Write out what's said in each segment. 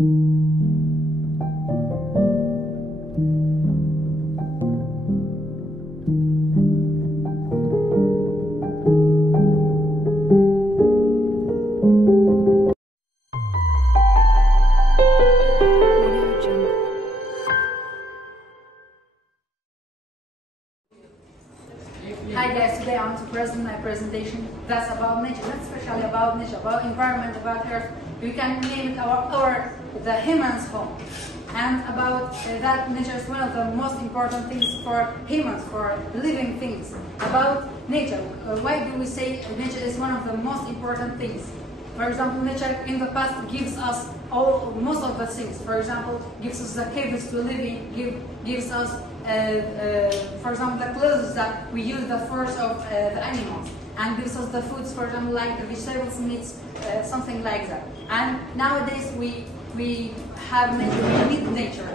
Hi guys, today I want to present my presentation that's about nature, not especially about nature, about environment, about earth. We can name it the human's home. And about that nature is one of the most important things for humans, for living things. About nature, why do we say nature is one of the most important things? For example, nature in the past gives us most of the things. For example, gives us the caves to live in, gives us for example, the clothes that we use, the furs of the animals, and gives us the foods, for example, like the vegetables, meats, something like that. And nowadays we have nature, we need nature.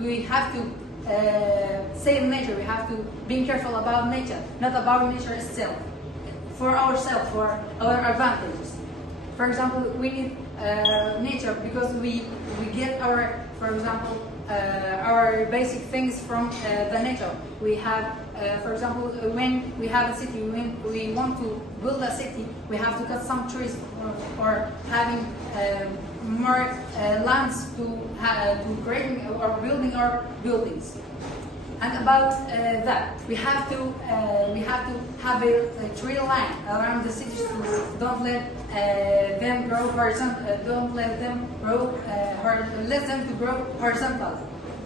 We have to save nature, we have to be careful about nature, not about nature itself, for ourselves, for our advantages. For example, we need nature because we get our, for example, our basic things from the nature. We have, for example, when we have a city, when we want to build a city, we have to cut some trees or having more lands to creating or building our buildings. And about that, we have to have a tree line around the cities to don't let them grow horizontal. Don't let them grow. Let them to grow horizontal.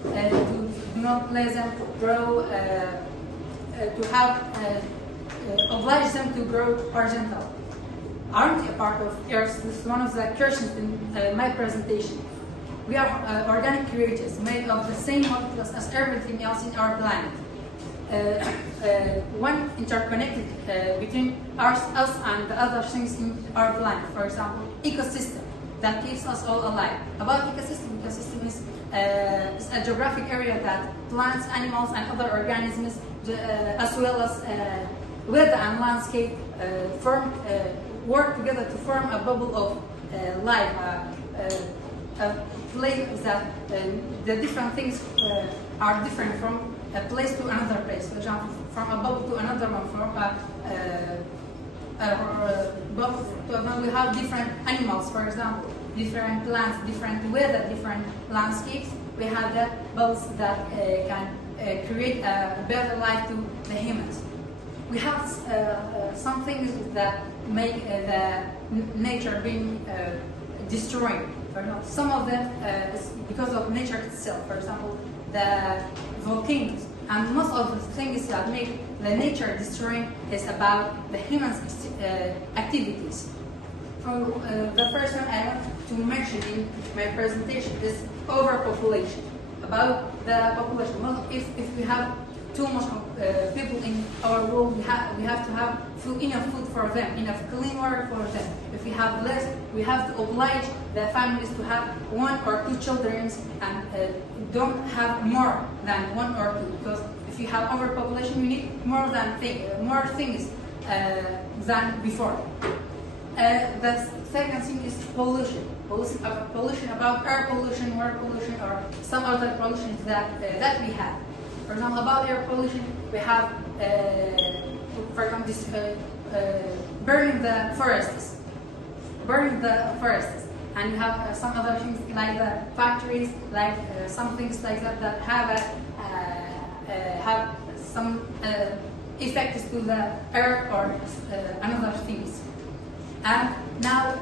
Do not let them grow. To have oblige them to grow horizontal. Aren't a part of Earth? This is one of the questions in my presentation. We are organic creatures made of the same molecules as everything else in our planet. One interconnected between us and the other things in our planet. For example, ecosystem that keeps us all alive. About ecosystem is a geographic area that plants, animals, and other organisms, as well as weather and landscape, work together to form a bubble of life. A place that the different things are different from a place to another place. For example, from a bubble to another one, from a bubble to another, we have different animals, for example, different plants, different weather, different landscapes. We have the bubbles that can create a better life to the humans. We have some things that make the nature being destroyed. Some of them is because of nature itself. For example, the volcanoes, and most of the things that make the nature destroying is about the human activities. So the first one I want to mention in my presentation is overpopulation. About the population. Well, if we have too much people in our world, we have to have enough food for them, enough clean water for them. If we have less, we have to oblige the families to have 1 or 2 children and don't have more than 1 or 2. Because if you have overpopulation, we need more things than before. The second thing is pollution. Pollution about air pollution, water pollution, or some other pollutions that we have. For example, about air pollution, we have, for example, burning the forests. And we have some other things like the factories, like some things like that have some effects to the air or another things. And now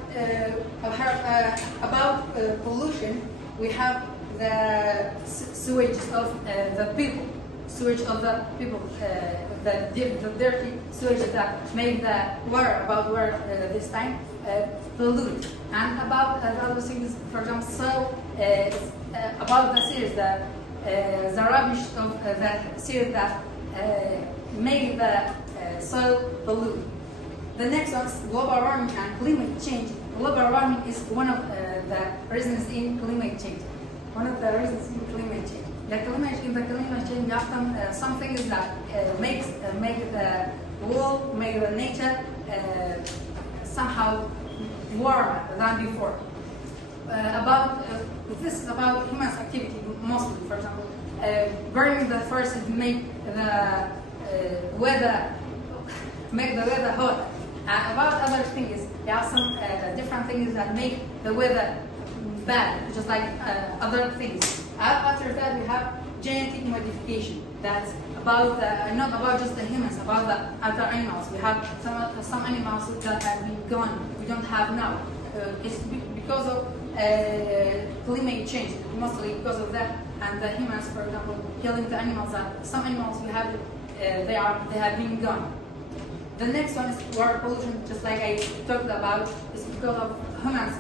about pollution, we have the sewage of the people. The dirty sewage that make the water this time pollute. And about other things, for example, soil, about the series, the rubbish of the series that make the soil pollute. The next one is global warming and climate change. Global warming is one of the reasons in climate change. The climate change often some things that make the world, make the nature somehow warmer than before. this is about human activity mostly. For example, burning the forest make the weather hot. About other things, there are some different things that make the weather bad, just like other things. After that, we have genetic modification. That's about not about just the humans, about the other animals. We have some animals that have been gone. We don't have now. It's because of climate change, mostly because of that. And the humans, for example, killing the animals. Some animals we have, they have been gone. The next one is water pollution, just like I talked about. It's because of humans'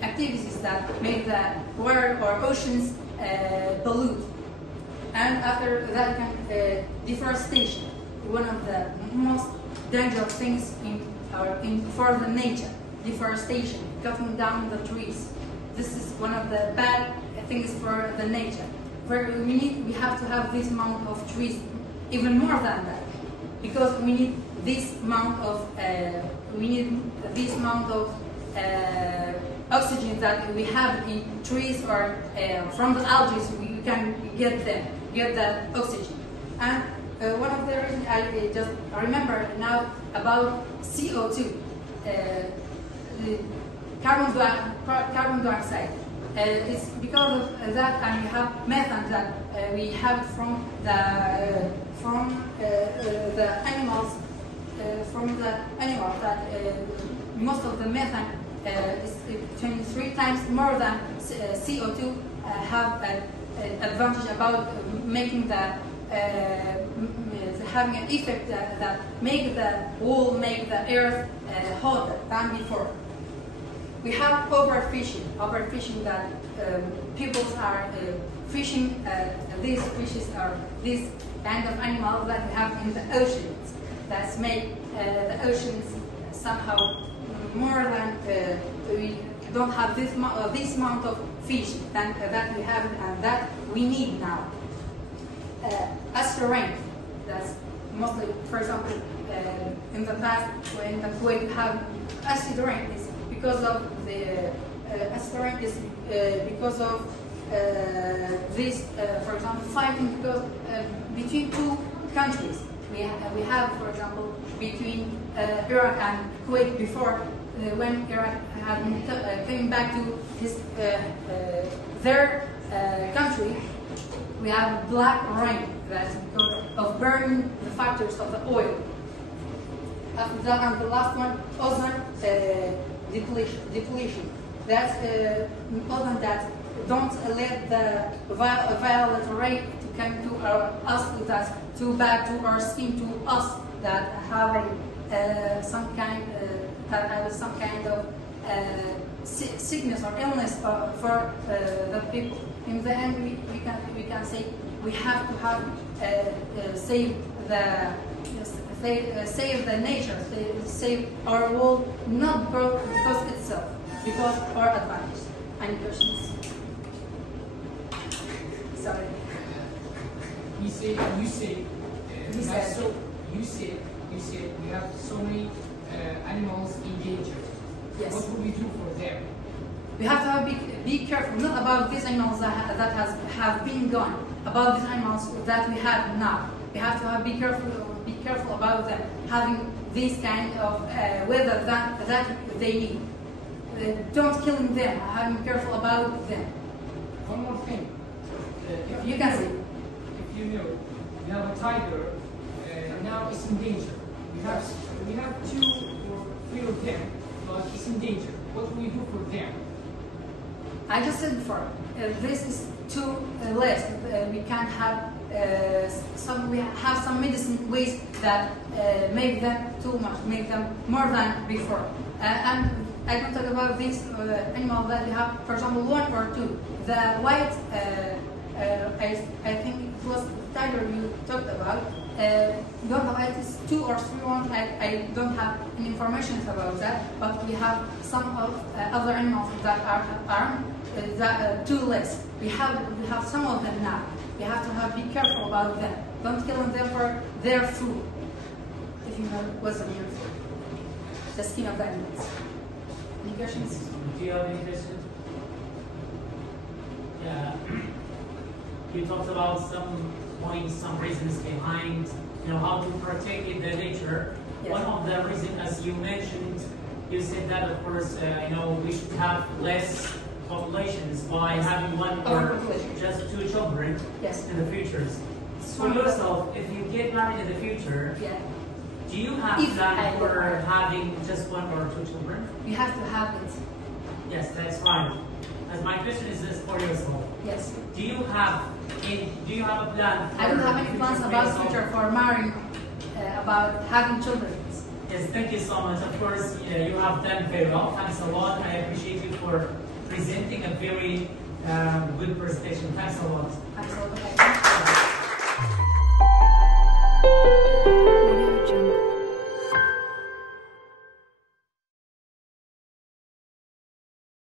activities that make the water or oceans pollute. And after that, deforestation, one of the most dangerous things for the nature. Deforestation, cutting down the trees. This is one of the bad things for the nature. We have to have this amount of trees, even more than that, because we need this amount of oxygen that we have in trees or from the algae. We can get that oxygen. And one of the reasons I just remember now about CO2, carbon dioxide. It's because of that, and we have methane that we have from the animals. That most of the methane is 23 times more than CO2 have an advantage about making having an effect that make the earth hotter than before. We have overfishing that people are fishing these fishes or these kind of animals that we have in the oceans. That make the oceans somehow more than we don't have this amount of fish that we have and that we need now. Acid rain, that's mostly, for example, in the past when the Kuwait have acid rain is because of the acid rain is because of this, for example, fighting because between two countries. We have, for example, between Iraq and Kuwait before, when Iraq had came back to their country, we have black rain that's because of burning the factors of the oil. After that, and the last one, ozone depletion. That's ozone that don't let the violet ray to come to us, that's too bad to our skin, to us that have some kind of sickness or illness for the people. In the end, we can say we have to have save the nature, save our world, not because itself, because our advantage. Any questions? Sorry. You said we have so many animals in danger. Yes. What will we do for them? We have to be careful, not about these animals that have been gone, about these animals that we have now. We have to be careful about them, having this kind of weather that they need. Don't killing them, having careful about them. One more thing. You can see. If you know, we have a tiger, now it's in danger. We have 2 or 3 of them, but it's in danger. What will we do for them? I just said before, this is too less. We can't have we have some medicine ways that make them too much, make them more than before. And I don't talk about this animal that we have, for example, 1 or 2. The white, I think it was the tiger you talked about. Don't know it is 2 or 3 ones. I don't have any information about that, but we have some of other animals that are too less. We have some of them now. We have to be careful about them. Don't kill them for their food. If you know what's the meaning of the skin of the animals. Any questions? Do you have any questions? you talked about some points, some reasons behind, how to protect the nature. Yes. One of the reasons, as you mentioned, you said that of course, we should have less populations by having one or just 2 children in the future. For yourself, if you get married in the future, do you have plan for having just 1 or 2 children? You have to have it. Yes, that's right. As my question is this for yourself. Yes. Do you have a plan? I don't have any plans about future for marrying, about having children. Yes, thank you so much. Of course, you have done very well. Thanks a lot. I appreciate you for presenting a very good presentation. Thanks a lot. Thanks a lot.